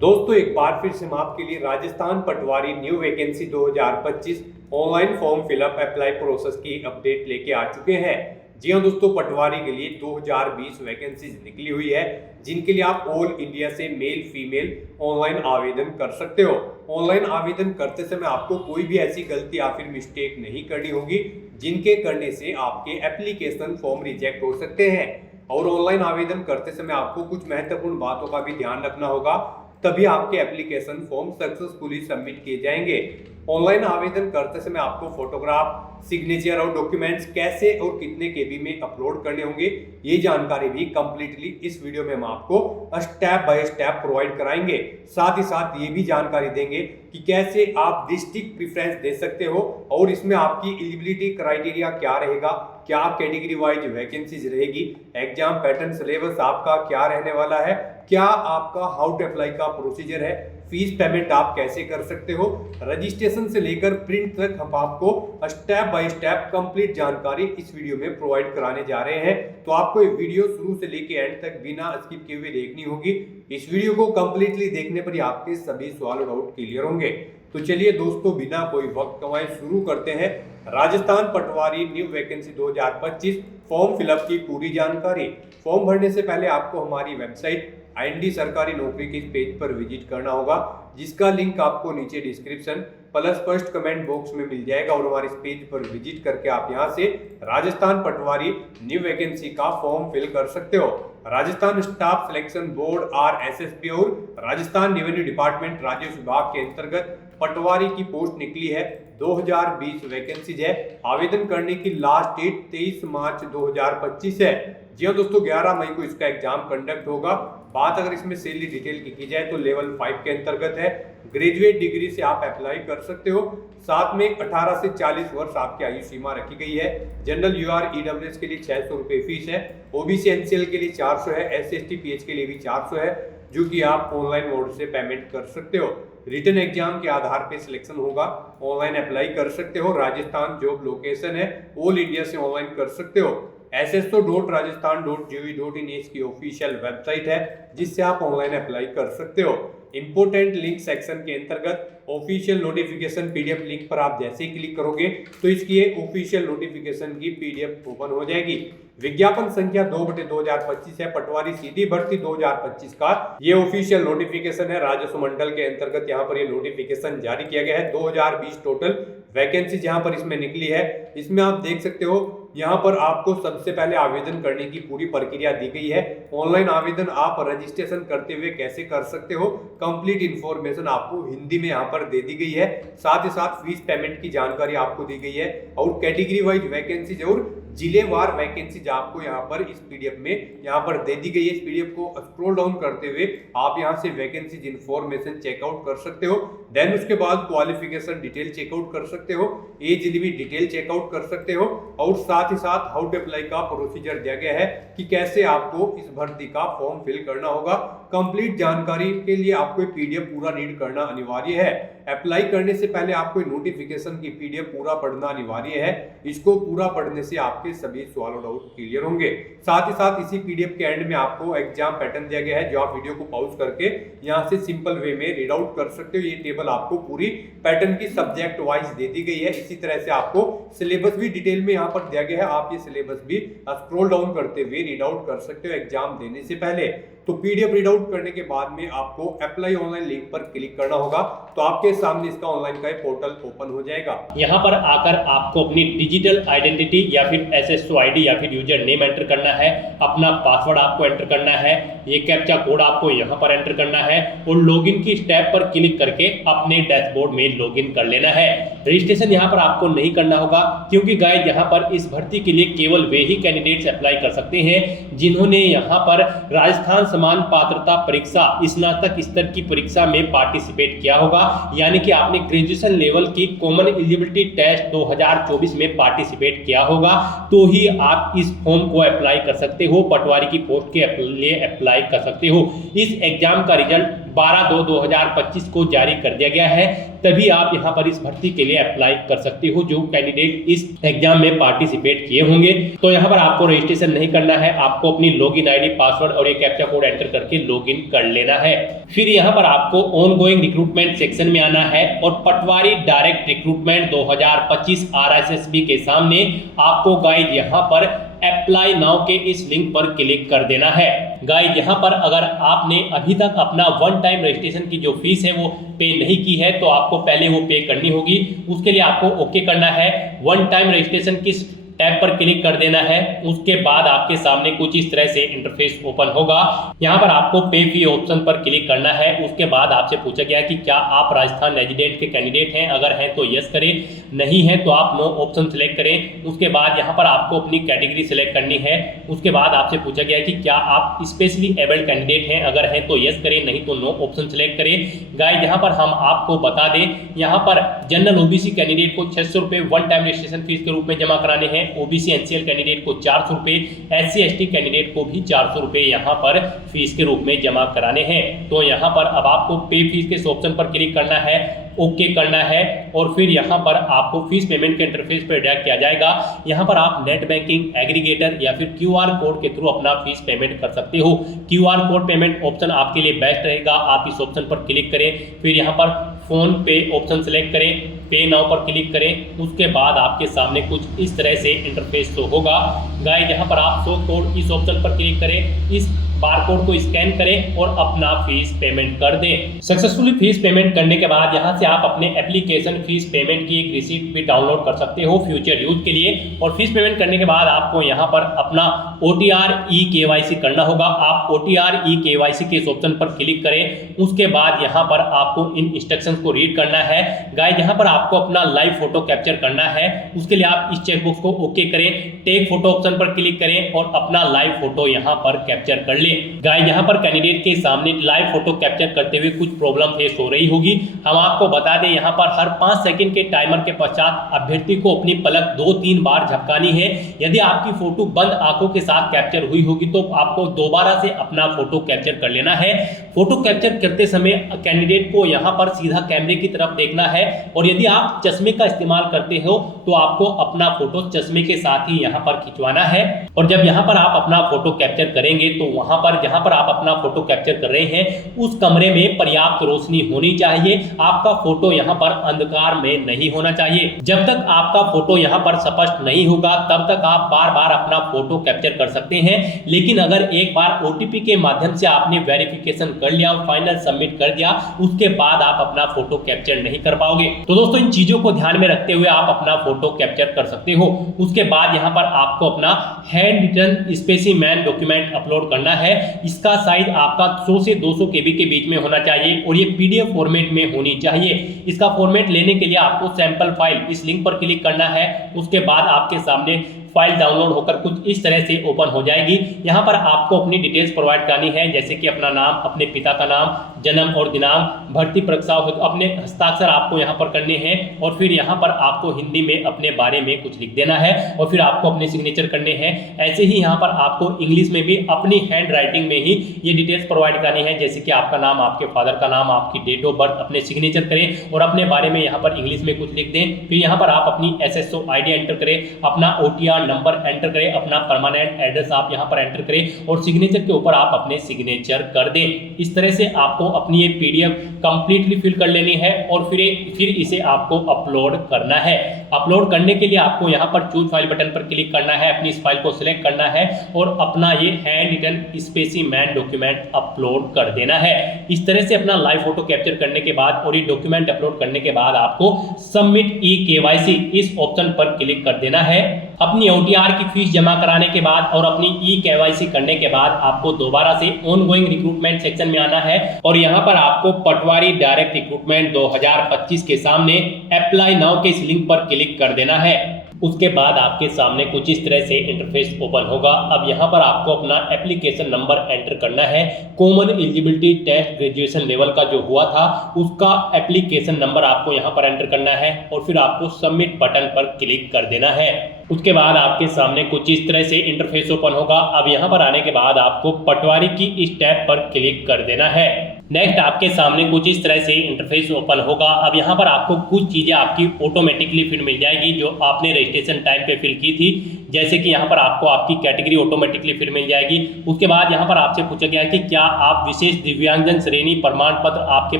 दोस्तों एक बार फिर से हम आपके लिए Rajasthan patwari new vacancy 2025 online form fill up apply process की अपडेट लेके आ चुके हैं। जी हाँ दोस्तों, पटवारी के लिए 2020 वैकेंसीज निकली हुई है जिनके लिए आप ऑल इंडिया से मेल फीमेल ऑनलाइन आवेदन कर सकते हो। ऑनलाइन आवेदन करते समय आपको कोई भी ऐसी गलती या फिर मिस्टेक नहीं करनी होगी जिनके करने से आपके एप्लीकेशन फॉर्म रिजेक्ट हो सकते हैं। और ऑनलाइन आवेदन करते समय आपको कुछ महत्वपूर्ण बातों का भी ध्यान रखना होगा, तभी आपके एप्लीकेशन फॉर्म सक्सेसफुली सबमिट किए जाएंगे। ऑनलाइन आवेदन करते समय आपको फोटोग्राफ, सिग्नेचर और डॉक्यूमेंट्स कैसे और कितने केबी में अपलोड करने होंगे, ये जानकारी भी कंप्लीटली इस वीडियो में हम आपको स्टेप बाय स्टेप प्रोवाइड कराएंगे। साथ ही साथ ये भी जानकारी देंगे कि कैसे आप डिस्ट्रिक्ट प्रेफरेंस दे सकते हो और इसमें आपकी एलिजिबिलिटी क्राइटेरिया क्या रहेगा, क्या कैटेगरी वाइज वैकेंसीज रहेगी, एग्जाम पैटर्न सिलेबस आपका क्या रहने वाला है, क्या आपका हाउ टू अप्लाई का प्रोसीजर है, फीस पेमेंट आप कैसे कर सकते हो, रजिस्ट्रेशन से लेकर प्रिंट तक हम आपको स्टेप बाय स्टेप कंप्लीट जानकारी इस वीडियो में प्रोवाइड कराने जा रहे हैं। तो आपको ये वीडियो शुरू से लेकर एंड तक बिना स्किप किए हुए देखनी होगी। इस वीडियो को कंप्लीटली देखने पर ही आपके सभी सवाल और डाउट क्लियर होंगे। तो चलिए दोस्तों, बिना कोई वक्त गंवाए शुरू करते हैं Rajasthan patwari new vacancy 2025 form fill up की पूरी जानकारी। फॉर्म भरने से पहले आपको हमारी वेबसाइट IND सरकारी नौकरी के पेज पर विजिट करना होगा, जिसका लिंक आपको नीचे description plus first comment box में मिल जाएगा। और हमारे इस पेज पर विजिट करके आप यहां से राजस्थान पटवारी न्यू वैकेंसी का फॉर्म फिल कर सकते हो। Rajasthan staff selection board RSSB और राजस्थान रेवेन्यू डिपार्टमेंट राजस्व विभाग के अंतर्गत पटवारी की पोस्ट निकली है। 2020 वैकेंसीज है। आवेदन करने की लास्ट डेट 23 मार्च 2025 है। जी हाँ दोस्तों, 11 मई को इसका एग्जाम कंडक्ट होगा। बात अगर इसमें सैलरी डिटेल की जाए तो लेवल 5 के अंतर्गत है। ग्रेजुएट डिग्री से आप अप्लाई कर सकते हो। साथ में 18 से 40 वर्ष आपकी आयु सीमा रखी गई है। जनरल UR EWS के लिए 600 रुपये फीस है। OBC NCL के लिए 400 है। SC ST PH के लिए भी 400 है, जो कि आप ऑनलाइन मोड से पेमेंट कर सकते हो। रिटन एग्जाम के आधार पे सिलेक्शन होगा। ऑनलाइन अप्लाई कर सकते हो। राजस्थान जॉब लोकेशन है, ऑल इंडिया से ऑनलाइन कर सकते हो। sso.rajasthan.gov.in इसकी ऑफिशियल वेबसाइट है, जिससे आप ऑनलाइन अप्लाई कर सकते हो। इंपोर्टेंट लिंक सेक्शन के अंतर्गत ऑफिशियल नोटिफिकेशन PDF लिंक पर आप जैसे ही क्लिक करोगे तो इसकी ऑफिशियल नोटिफिकेशन की PDF ओपन हो जाएगी। विज्ञापन संख्या 2/2025 है। पटवारी सीधी भर्ती 2025 का ये ऑफिशियल नोटिफिकेशन है। राजस्व मंडल के अंतर्गत यहाँ पर ये नोटिफिकेशन जारी किया गया है। 2020 टोटल वैकेंसी जहाँ पर इसमें निकली है, इसमें आप देख सकते हो यहाँ पर आपको सबसे पहले आवेदन करने की पूरी प्रक्रिया दी गई है। ऑनलाइन आवेदन आप रजिस्ट्रेशन करते हुए कैसे कर सकते हो, कंप्लीट इंफॉर्मेशन आपको हिंदी में यहाँ पर दे दी गई है। साथ ही साथ फीस पेमेंट की जानकारी आपको दी गई है और कैटेगरी वाइज वैकेंसीज और जिलेवार वैकेंसीज आपको यहाँ पर इस PDF में यहाँ पर दे दी गई है। इस PDF को स्क्रॉल डाउन करते हुए आप यहाँ से वैकेंसीज इंफॉर्मेशन चेकआउट कर सकते हो। देन उसके बाद क्वालिफिकेशन डिटेल चेकआउट कर सकते हो, एज लिमिट डिटेल चेकआउट कर सकते हो और साथ ही साथ हाउ टू अप्लाई का प्रोसीजर दिया गया है कि कैसे आपको इस भर्ती का फॉर्म फिल करना होगा। कंप्लीट जानकारी के लिए आपको PDF पूरा रीड करना अनिवार्य है। अप्लाई करने से पहले आपको नोटिफिकेशन की PDF पूरा पढ़ना अनिवार्य है। इसको पूरा पढ़ने से आपके सभी सवाल और डाउट क्लियर होंगे। साथ ही साथ इसी PDF के एंड में आपको एग्जाम पैटर्न दिया गया है, जो आप वीडियो को पॉज करके यहाँ से सिंपल वे में रीड आउट कर सकते हो। ये टेबल आपको पूरी पैटर्न की सब्जेक्ट वाइज दे दी गई है। इसी तरह से आपको सिलेबस भी डिटेल में यहाँ पर दिया गया है। आप ये सिलेबस भी स्क्रॉल डाउन करते हुए रीड आउट कर सकते हो एग्जाम देने से पहले। तो PDF रीड आउट करने के बाद में आपको अप्लाई ऑनलाइन लिंक पर क्लिक करना होगा, तो आपके सामने इसका ऑनलाइन का पोर्टल ओपन हो जाएगा। यहाँ पर आकर आपको अपनी डिजिटल आइडेंटिटी या फिर SSO ID या फिर यूजर नेम एंटर करना है। अपना पासवर्ड आपको एंटर करना है। ये कैप्चा कोड आपको यहाँ पर एंटर करना है और लॉगिन की स्टेप पर क्लिक करके अपने डैशबोर्ड में लॉगिन कर लेना है। रजिस्ट्रेशन यहाँ पर आपको नहीं करना होगा, क्योंकि गाइस यहाँ पर इस भर्ती के लिए केवल वे ही कैंडिडेट्स अप्लाई कर सकते हैं जिन्होंने यहाँ पर राजस्थान समान पात्रता परीक्षा स्नातक स्तर की परीक्षा में पार्टिसिपेट किया होगा, यानी कि आपने ग्रेजुएशन लेवल की कॉमन एलिजिबिलिटी टेस्ट 2024 में पार्टिसिपेट किया होगा, तो ही आप इस फॉर्म को अप्लाई कर सकते हो, पटवारी की पोस्ट के लिए अप्लाई कर सकते हो। इस एग्जाम का रिजल्ट 12/2/2025 को जारी कर दिया गया है। तभी आप यहाँ पर इस भर्ती के लिए अप्लाई कर सकते हो जो कैंडिडेट इस एग्जाम में पार्टिसिपेट किए होंगे। तो यहाँ पर आपको रजिस्ट्रेशन नहीं करना है, आपको अपनी लॉगिन आईडी, पासवर्ड और ये कैप्चा कोड एंटर करके लॉगिन कर लेना है। फिर यहाँ पर आपको ऑनगोइंग रिक्रूटमेंट सेक्शन में आना है और पटवारी डायरेक्ट रिक्रूटमेंट 2025 RSSB के सामने आपको गाइड यहाँ पर अप्लाई नाउ के इस लिंक पर क्लिक कर देना है। गाइज यहाँ पर अगर आपने अभी तक अपना वन टाइम रजिस्ट्रेशन की जो फीस है वो पे नहीं की है तो आपको पहले वो पे करनी होगी। उसके लिए आपको ओके करना है, वन टाइम रजिस्ट्रेशन किस टैब पर क्लिक कर देना है। उसके बाद आपके सामने कुछ इस तरह से इंटरफेस ओपन होगा। यहाँ पर आपको पे फी ऑप्शन पर क्लिक करना है। उसके बाद आपसे पूछा गया कि क्या आप राजस्थान रेजिडेंट के कैंडिडेट हैं, अगर हैं तो यस करें, नहीं है तो आप नो ऑप्शन सेलेक्ट करें। उसके बाद यहाँ पर आपको अपनी कैटेगरी सेलेक्ट करनी है। उसके बाद आपसे पूछा गया कि क्या आप स्पेशली एबल्ड कैंडिडेट हैं, अगर हैं तो यस करें, नहीं तो नो ऑप्शन सेलेक्ट करें। गाइस यहाँ पर हम आपको बता दें, यहाँ पर जनरल ओबीसी कैंडिडेट को 600 रुपये वन टाइम रजिस्ट्रेशन फीस के रूप में जमा कराने हैं। ओबीसी एनसीएल कैंडिडेट को 400 रुपये, एससी एसटी कैंडिडेट को भी 400 रुपये यहाँ पर फीस के रूप में जमा कराने हैं। तो यहाँ पर अब आपको पे फीस के ऑप्शन पर क्लिक करना है, ओके करना है और फिर यहाँ पर आपको फीस पेमेंट के इंटरफेस पर डायरेक्ट किया जाएगा। यहाँ पर आप नेट बैंकिंग, एग्रीगेटर या फिर क्यूआर कोड के थ्रू अपना फीस पेमेंट कर सकते हो। क्यूआर कोड पेमेंट ऑप्शन आपके लिए बेस्ट रहेगा, आप इस ऑप्शन पर क्लिक करें। फिर यहाँ पर फोन पे ऑप्शन सेलेक्ट करें, पे नाउ पर क्लिक करें। उसके बाद आपके सामने कुछ इस तरह से इंटरफेस शो होगा। गाइस यहाँ पर आप शो कोड इस ऑप्शन पर क्लिक करें, इस बारकोड को स्कैन करें और अपना फीस पेमेंट कर दें। सक्सेसफुली फीस पेमेंट करने के बाद यहाँ से आप अपने एप्लीकेशन फीस पेमेंट की एक रिसीट भी डाउनलोड कर सकते हो फ्यूचर यूज के लिए। और फीस पेमेंट करने के बाद आपको यहाँ पर अपना OTR E-KYC करना होगा। आप OTR E-KYC के इस ऑप्शन पर क्लिक करें। उसके बाद यहाँ पर आपको इन इंस्ट्रक्शन को रीड करना है। गाइस यहाँ पर आपको अपना लाइव फोटो कैप्चर करना है। उसके लिए आप इस चेकबॉक्स को ओके करें, टेक फोटो ऑप्शन पर क्लिक करें और अपना लाइव फोटो यहाँ पर कैप्चर कर ले। गाइस यहाँ पर कैंडिडेट के सामने लाइव फोटो कैप्चर करते हुए कुछ प्रॉब्लम फेस हो रही होगी। हम आपको बता दें यहाँ पर हर 5 सेकंड के टाइमर के पश्चात अभ्यर्थी को अपनी पलक 2-3 बार झपकानी है। यदि आपकी फोटो बंद आंखों के साथ कैप्चर हुई होगी तो आपको दोबारा से अपना फोटो कैप्चर कर लेना है। फोटो कैप्चर करते समय कैंडिडेट को यहाँ पर सीधा कैमरे की तरफ देखना है और यदि आप चश्मे का इस्तेमाल करते हो तो आपको अपना फोटो चश्मे के साथ ही यहाँ पर खिंचवाना है। और जब यहाँ पर आप अपना फोटो कैप्चर करेंगे तो वहां पर जहां पर आप अपना फोटो कैप्चर कर रहे हैं उस कमरे में पर्याप्त रोशनी होनी चाहिए। आपका फोटो यहां पर अंधकार में नहीं होना चाहिए। जब तक आपका फोटो यहां पर स्पष्ट नहीं होगा तब तक आप बार बार अपना फोटो कैप्चर कर सकते हैं। लेकिन अगर एक बार OTP के माध्यम से आपने वेरिफिकेशन कर लिया, फाइनल सबमिट कर दिया, उसके बाद आप अपना फोटो कैप्चर नहीं कर पाओगे। तो दोस्तों इन चीजों को ध्यान में रखते हुए आप अपना फोटो कैप्चर कर सकते हो। उसके बाद यहाँ पर आपको अपना handwritten specimen document upload करना है। इसका साइज आपका 100 से 200 KB के बीच में होना चाहिए और ये PDF फॉर्मेट में होनी चाहिए। इसका फॉर्मेट लेने के लिए आपको सैंपल फाइल इस लिंक पर क्लिक करना है। उसके बाद आपके सामने फाइल डाउनलोड होकर कुछ इस तरह से ओपन हो जाएगी। यहाँ पर आपको अपनी डिटेल्स प्रोवाइड करनी है, जैसे कि अपना नाम, अपने पिता का नाम, जन्म और दिनांक, भर्ती परीक्षा हो तो अपने हस्ताक्षर आपको यहाँ पर करने हैं और फिर यहाँ पर आपको हिंदी में अपने बारे में कुछ लिख देना है और फिर आपको अपने सिग्नेचर करने हैं। ऐसे ही यहाँ पर आपको इंग्लिश में भी अपनी हैंड राइटिंग में ही ये डिटेल्स प्रोवाइड करनी है, जैसे कि आपका नाम, आपके फादर का नाम, आपकी डेट ऑफ बर्थ, अपने सिग्नेचर करें और अपने बारे में यहाँ पर इंग्लिश में कुछ लिख दें। फिर यहाँ पर आप अपनी SSO ID एंटर करें, अपना OTR नंबर एंटर करें, अपना परमानेंट एड्रेस आप यहां पर एंटर करें और सिग्नेचर के ऊपर आप अपने सिग्नेचर कर दें। इस तरह से आपको अपनी ये PDF कंप्लीटली फिल कर लेनी है और फिर इसे आपको अपलोड करना है। अपलोड करने के लिए आपको यहां पर चूज फाइल बटन पर क्लिक करना है, अपनी इस फाइल को सिलेक्ट करना है और अपना ये handwritten specimen document upload कर देना है। इस तरह से अपना लाइव फोटो कैप्चर करने के बाद और ये डॉक्यूमेंट अपलोड करने के बाद आपको सबमिट E-KYC इस ऑप्शन पर क्लिक कर देना है। अपनी OTR की फीस जमा कराने के बाद और अपनी E-KYC करने के बाद आपको दोबारा से ऑनगोइंग रिक्रूटमेंट सेक्शन में आना है और यहाँ पर आपको पटवारी डायरेक्ट रिक्रूटमेंट 2025 के सामने अप्लाई नाउ के इस लिंक पर क्लिक कर देना है। उसके बाद आपके सामने कुछ इस तरह से इंटरफेस ओपन होगा। अब यहाँ पर आपको अपना एप्लीकेशन नंबर एंटर करना है। Common eligibility test graduation level का जो हुआ था उसका एप्लीकेशन नंबर आपको यहाँ पर एंटर करना है और फिर आपको सबमिट बटन पर क्लिक कर देना है। उसके बाद आपके सामने कुछ इस तरह से इंटरफेस ओपन होगा। अब यहाँ पर आने के बाद आपको पटवारी की इस टैब पर क्लिक कर देना है। नेक्स्ट आपके सामने कुछ इस तरह से इंटरफेस ओपन होगा। अब यहाँ पर आपको कुछ चीज़ें आपकी ऑटोमेटिकली फिर मिल जाएगी जो आपने रजिस्ट्रेशन टाइम पे फिल की थी, जैसे कि यहाँ पर आपको आपकी कैटेगरी ऑटोमेटिकली फिर मिल जाएगी। उसके बाद यहाँ पर आपसे पूछा गया है कि क्या आप विशेष दिव्यांगजन श्रेणी प्रमाण पत्र आपके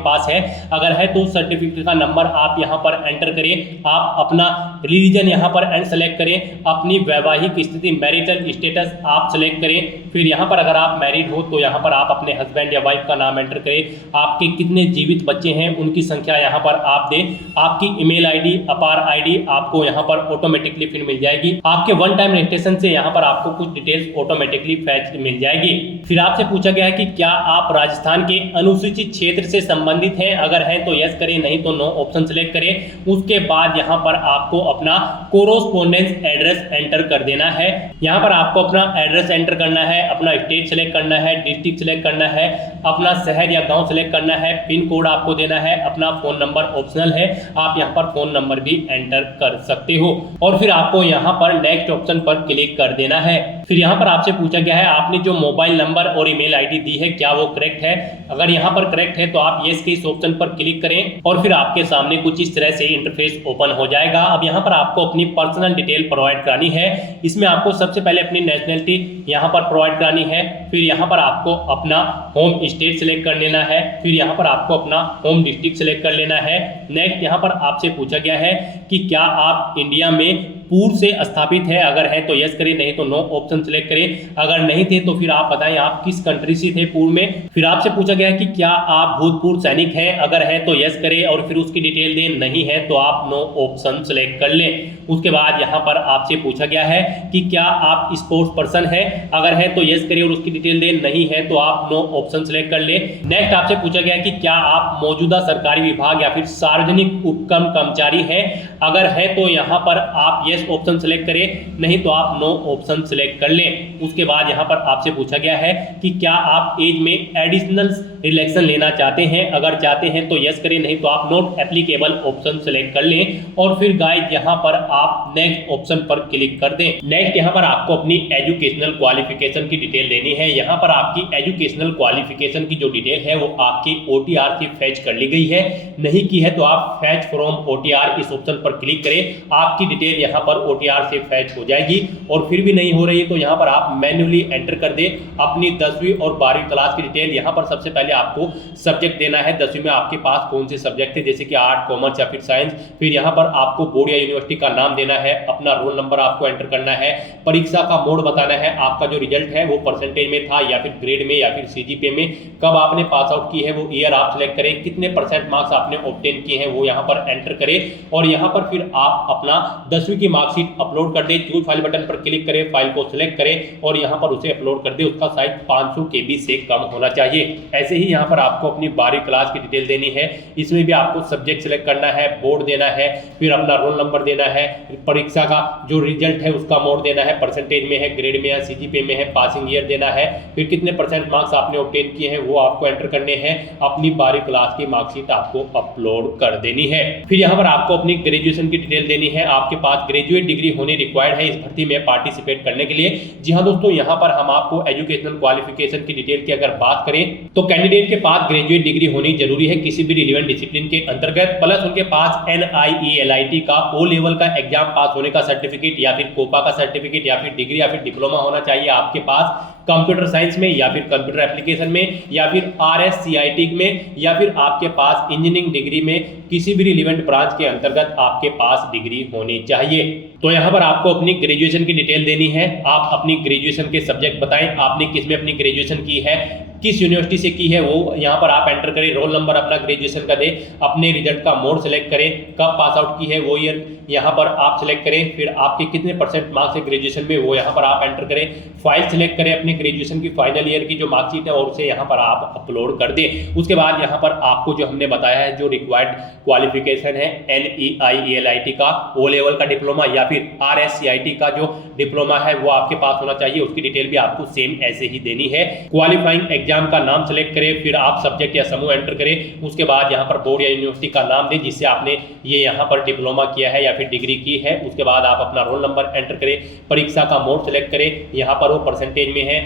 पास है, अगर है तो सर्टिफिकेट का नंबर आप यहाँ पर एंटर करें, आप अपना रिलीजन यहाँ पर सेलेक्ट करें, अपनी वैवाहिक स्थिति मैरिटल स्टेटस आप सेलेक्ट करें, फिर यहाँ पर अगर आप मैरिड हो तो यहाँ पर आप अपने हस्बैंड या वाइफ का नाम एंटर करें, आपके कितने जीवित बच्चे हैं उनकी संख्या यहाँ पर आप दें, आपकी ईमेल आईडी अपार आईडी आपको यहाँ पर ऑटोमेटिकली फिर मिल जाएगी। आपके वन टाइम रजिस्ट्रेशन से यहाँ पर आपको कुछ डिटेल्स ऑटोमेटिकली फैच मिल जाएगी। फिर आपसे पूछा गया है कि क्या आप राजस्थान के अनुसूचित क्षेत्र से संबंधित हैं, अगर हैं तो यस करें, नहीं तो नो ऑप्शन सेलेक्ट करें। उसके बाद यहाँ पर आपको अपना कोरोस्पोंडेंस एड्रेस एंटर कर देना है। यहाँ पर आपको अपना एड्रेस एंटर करना है, अपना स्टेट सेलेक्ट करना है, डिस्ट्रिक्ट सेलेक्ट करना है, अपना शहर या गांव सेलेक्ट करना है, पिन कोड आपको देना है, अपना फोन नंबर ऑप्शनल है, आप यहाँ पर फोन नंबर भी एंटर कर सकते हो और फिर आपको यहाँ पर नेक्स्ट ऑप्शन पर क्लिक कर देना है। फिर यहाँ पर आपसे पूछा गया है आपने जो मोबाइल नंबर और ईमेल आईडी दी है क्या वो करेक्ट है, अगर यहाँ पर करेक्ट है तो आप यस के इस ऑप्शन पर क्लिक करें और फिर आपके सामने कुछ इस तरह से इंटरफेस ओपन हो जाएगा। अब यहाँ पर आपको अपनी पर्सनल डिटेल प्रोवाइड करानी है। इसमें आपको सबसे पहले अपनी नेशनलिटी यहाँ पर प्रोवाइड करानी है, फिर यहाँ पर आपको अपना होम स्टेट सेलेक्ट कर लेना है, फिर यहाँ पर आपको अपना होम डिस्ट्रिक्ट सेलेक्ट कर लेना है। नेक्स्ट यहाँ पर आपसे पूछा गया है कि क्या आप इंडिया में पूर्व से स्थापित है, अगर है तो यस करें, नहीं तो नो ऑप्शन सेलेक्ट करें, अगर नहीं थे तो फिर आप बताएं आप किस कंट्री से थे पूर्व में। फिर आपसे पूछा गया है कि क्या आप भूतपूर्व सैनिक हैं, अगर है तो यस करें और फिर उसकी डिटेल दें, नहीं है तो आप नो ऑप्शन सेलेक्ट कर लें। उसके बाद यहाँ पर आपसे पूछा गया है कि क्या आप स्पोर्ट्स पर्सन है, अगर है तो यस करें और उसकी डिटेल दें, नहीं है तो आप नो ऑप्शन सेलेक्ट कर लें। नेक्स्ट आपसे पूछा गया है कि क्या आप मौजूदा सरकारी विभाग या फिर सार्वजनिक उपक्रम कर्मचारी हैं, अगर है तो यहाँ पर आप यस ऑप्शन सेलेक्ट करें, नहीं तो आप नो ऑप्शन सेलेक्ट कर लें। उसके बाद यहाँ पर आपसे पूछा गया है कि क्या आप एज में एडिशनल रिलैक्सेशन लेना चाहते हैं, अगर चाहते हैं तो यस करें, नहीं तो आप नॉट एप्लीकेबल ऑप्शन सेलेक्ट कर लें और फिर गाइस यहाँ पर आप नेक्स्ट ऑप्शन पर क्लिक कर दें। नेक्स्ट यहाँ पर आपको अपनी एजुकेशनल क्वालिफिकेशन की डिटेल देनी है। यहाँ पर आपकी एजुकेशनल क्वालिफिकेशन की जो डिटेल है वो आपकी OTR से फैच कर ली गई है, नहीं की है तो आप फैच फ्रॉम OTR इस ऑप्शन पर क्लिक करें, आपकी डिटेल यहाँ पर OTR से फैच हो जाएगी और फिर भी नहीं हो रही है तो यहाँ पर आप मैन्युअली एंटर कर दें अपनी 10वीं और 12वीं क्लास की डिटेल। यहाँ पर सबसे पहले आपको सब्जेक्ट देना है, 10वीं में आपके पास कौन से सब्जेक्ट थे, जैसे कि आर्ट, कॉमर्स या फिर साइंस। फिर यहाँ पर आपको बोर्ड या यूनिवर्सिटी का नाम देना है, अपना रोल नंबर आपको एंटर करना है, परीक्षा का मोड बताना है, आपका जो रिजल्ट है वो परसेंटेज में था या फिर ग्रेड में या फिर CGPA में, कब आपने पास आउट की है वो ईयर आप सिलेक्ट करें, कितने % मार्क्स आपने ऑब्टेन किए हैं वो यहाँ पर एंटर करें और यहाँ पर फिर आप अपना 10वीं की मार्कशीट अपलोड कर दें। चूज फाइल बटन पर क्लिक करें, फाइल को सिलेक्ट करें और यहाँ पर उसे अपलोड कर दें। उसका साइज 500 KB से कम होना चाहिए। ऐसे ही यहाँ पर आपको अपनी 12वीं क्लास की डिटेल देनी है, इसमें भी आपको सब्जेक्ट सिलेक्ट करना है, बोर्ड देना है, फिर अपना रोल नंबर देना है, परीक्षा का जो रिजल्ट है उसका मोड देना है, परसेंटेज में है, ग्रेड में है, CGPA में है, पासिंग ईयर देना है, फिर कितने % मार्क्स आपने ऑब्टेन किए हैं वो आपको एंटर करने हैं, अपनी 12वीं क्लास की मार्कशीट आपको अपलोड कर देनी है। फिर यहाँ पर आपको अपनी ग्रेजुएशन की डिटेल देनी है, आपके पास ग्रेजुएट डिग्री होनी रिक्वायर्ड है इस भर्ती में पार्टिसिपेट करने के लिए। जी हाँ दोस्तों, यहाँ पर हम आपको एजुकेशनल क्वालिफिकेशन की डिटेल की अगर बात करें तो कैंडिडेट के पास ग्रेजुएट डिग्री होनी जरूरी है किसी भी रिलेवेंट डिसिप्लिन के अंतर्गत, प्लस उनके पास NIELIT का O लेवल का एग्जाम पास होने का सर्टिफिकेट या फिर कोपा का सर्टिफिकेट या फिर डिग्री या फिर डिप्लोमा होना चाहिए आपके पास कंप्यूटर साइंस में या फिर कंप्यूटर एप्लीकेशन में या फिर RSCIT में या फिर आपके पास इंजीनियरिंग डिग्री में, किसी भी रिलेवेंट ब्रांच के अंतर्गत आपके पास डिग्री होनी चाहिए। तो यहाँ पर आपको अपनी ग्रेजुएशन की डिटेल देनी है, आप अपनी ग्रेजुएशन के सब्जेक्ट बताएं, आपने किस में अपनी ग्रेजुएशन की है, किस यूनिवर्सिटी से की है वो यहाँ पर आप एंटर करें, रोल नंबर अपना ग्रेजुएशन का दें, अपने रिजल्ट का मोड सेलेक्ट करें, कब पास आउट की है वो ईयर यहाँ पर आप सिलेक्ट करें, फिर आपके कितने % मार्क्स है ग्रेजुएशन में वो यहाँ पर आप एंटर करें, फाइल सिलेक्ट करें अपने ग्रेजुएशन की फाइनल ईयर की जो मार्कशीट है और उसे यहाँ पर आप अपलोड कर दें। उसके बाद यहाँ पर आपको जो हमने बताया है जो रिक्वायर्ड क्वालिफिकेशन है NIELIT का O लेवल का डिप्लोमा या फिर RSCIT का जो डिप्लोमा है वो आपके पास होना चाहिए, उसकी डिटेल भी आपको सेम ऐसे ही देनी है। क्वालिफाइंग एग्जाम का नाम सेलेक्ट करें, फिर आप सब्जेक्ट या समूह एंटर करें, उसके बाद यहाँ पर बोर्ड या यूनिवर्सिटी का नाम दें जिससे आपने ये यहाँ पर डिप्लोमा किया है या फिर डिग्री की है। उसके बाद आप अपना रोल नंबर एंटर करें, परीक्षा का मोड सेलेक्ट करें, यहाँ पर वो परसेंटेज में है,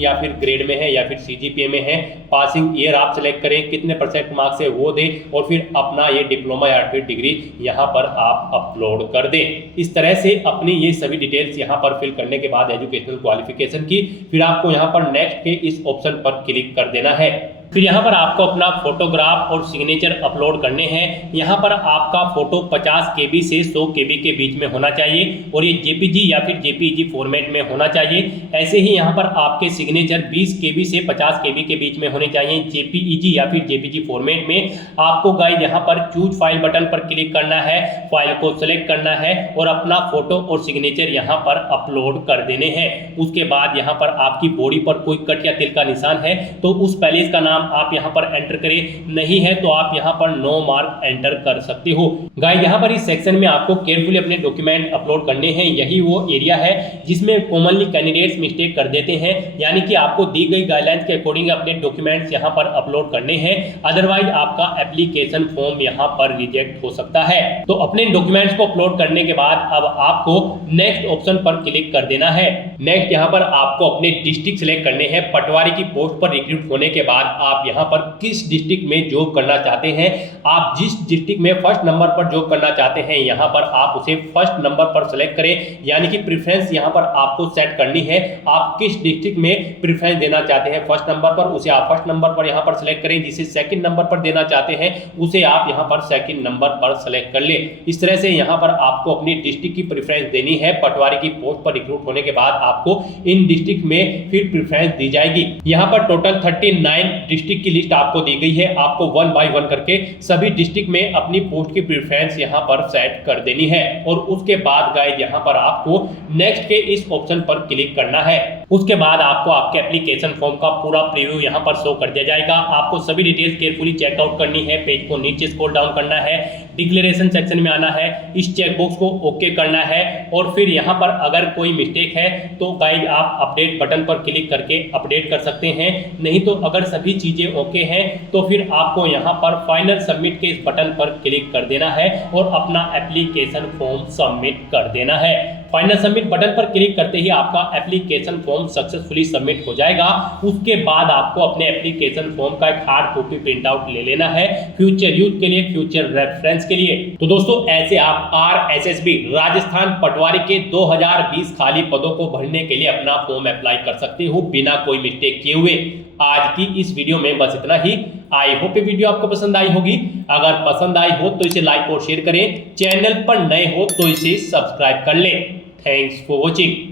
या फिर ग्रेड में है या फिर CGPA में है, पासिंग ईयर आप सेलेक्ट करें, कितने % मार्क्स है वो दें और फिर अपना ये डिप्लोमा या फिर डिग्री यहाँ पर आप अपलोड कर दें। इस तरह से अपनी ये सभी डिटेल्स यहाँ पर फिल करने के बाद एजुकेशनल क्वालिफिकेशन की फिर आपको यहाँ पर नेक्स्ट के इस ऑप्शन पर क्लिक कर देना है। फिर यहाँ पर आपको अपना फोटोग्राफ और सिग्नेचर अपलोड करने हैं। यहाँ पर आपका फोटो 50 KB से 100 KB के बीच में होना चाहिए और ये JPG या फिर JPEG फॉर्मेट में होना चाहिए। ऐसे ही यहाँ पर आपके सिग्नेचर 20 KB से 50 KB के बीच में होने चाहिए JPEG या फिर JPG फॉर्मेट में। आपको गाइस यहाँ पर चूज फाइल बटन पर क्लिक करना है, फाइल को सेलेक्ट करना है और अपना फोटो और सिग्नेचर यहाँ पर अपलोड कर देने हैं। उसके बाद यहाँ पर आपकी बॉडी पर कोई कट या तिल का निशान है तो उस पैलेस का नाम आप यहाँ पर एंटर करें, नहीं है तो आप यहाँ पर नो मार्क एंटर कर सकते हो। गाइस यहाँ पर इस सेक्शन में आपको केयरफुली अपने डॉक्यूमेंट अपलोड करने हैं। यही वो एरिया है जिसमें कॉमनली कैंडिडेट्स मिस्टेक कर देते हैं, यानी कि आपको दी गई गाइडलाइंस के अकॉर्डिंग अपने डॉक्यूमेंट्स यहाँ पर अपलोड करने हैं, अदरवाइज आपका एप्लीकेशन फॉर्म यहाँ पर रिजेक्ट हो सकता है। तो अपने डॉक्यूमेंट्स को अपलोड करने के बाद अब आपको नेक्स्ट ऑप्शन पर क्लिक कर देना है। नेक्स्ट यहाँ पर आपको अपने डिस्ट्रिक्ट सिलेक्ट करने हैं। पटवारी की पोस्ट पर रिक्रूट होने के बाद आप यहाँ पर किस डिस्ट्रिक्ट में जॉब करना चाहते हैं, आप जिस डिस्ट्रिक्ट में फर्स्ट नंबर पर जॉब करना चाहते हैं यहाँ पर आप उसे फर्स्ट नंबर पर सेलेक्ट करें, यानी कि प्रेफरेंस यहाँ पर आपको सेट करनी है। आप किस डिस्ट्रिक्ट में प्रेफरेंस देना चाहते हैं फर्स्ट नंबर पर, उसे आप फर्स्ट नंबर पर यहाँ पर सेलेक्ट करें। जिसे सेकंड नंबर पर देना चाहते हैं उसे आप यहाँ पर सेकंड नंबर पर सेलेक्ट कर ले। इस तरह से यहाँ पर आपको अपनी डिस्ट्रिक्ट की प्रेफरेंस देनी है। पटवारी की पोस्ट पर रिक्रूट होने के बाद आपको इन डिस्ट्रिक्ट में फिर प्रेफरेंस दी जाएगी। यहाँ पर टोटल 39 डिस्ट्रिक्ट की लिस्ट आपको दी गई है। आपको 1 बाय 1 करके सभी डिस्ट्रिक्ट में अपनी पोस्ट की प्रेफरेंस यहाँ पर सेट कर देनी है और उसके बाद गाइस यहाँ पर आपको नेक्स्ट के इस ऑप्शन पर क्लिक करना है। उसके बाद आपको आपके एप्लीकेशन फॉर्म का पूरा प्रीव्यू यहाँ पर शो कर दिया जाएगा। आपको सभी डिटेल्स केयरफुली चेकआउट करनी है, पेज को नीचे स्क्रॉल डाउन करना है, डिक्लेरेशन सेक्शन में आना है, इस चेकबॉक्स को ओके करना है और फिर यहाँ पर अगर कोई मिस्टेक है तो गाइस आप अपडेट बटन पर क्लिक करके अपडेट कर सकते हैं। नहीं तो अगर सभी चीजें ओके हैं तो फिर आपको यहाँ पर फाइनल सबमिट के इस बटन पर क्लिक कर देना है और अपना एप्लीकेशन फॉर्म सबमिट कर देना है। फाइनल सबमिट बटन पर क्लिक करते ही आपका एप्लीकेशन फॉर्म सक्सेसफुली सबमिट हो जाएगा। उसके बाद आपको अपने एप्लीकेशन फॉर्म का एक हार्ड कॉपी प्रिंट आउट ले लेना है फ्यूचर यूज के लिए, फ्यूचर रेफरेंस के लिए। तो दोस्तों ऐसे आप RSSB राजस्थान पटवारी के 2020 खाली पदों को भरने के लिए अपना फॉर्म अप्लाई कर सकते हो बिना कोई मिस्टेक किए हुए। आज की इस वीडियो में बस इतना ही। आई होप ये वीडियो आपको पसंद आई होगी। अगर पसंद आई हो तो इसे लाइक और शेयर करें, चैनल पर नए हो तो इसे सब्सक्राइब कर लें। Thanks for watching.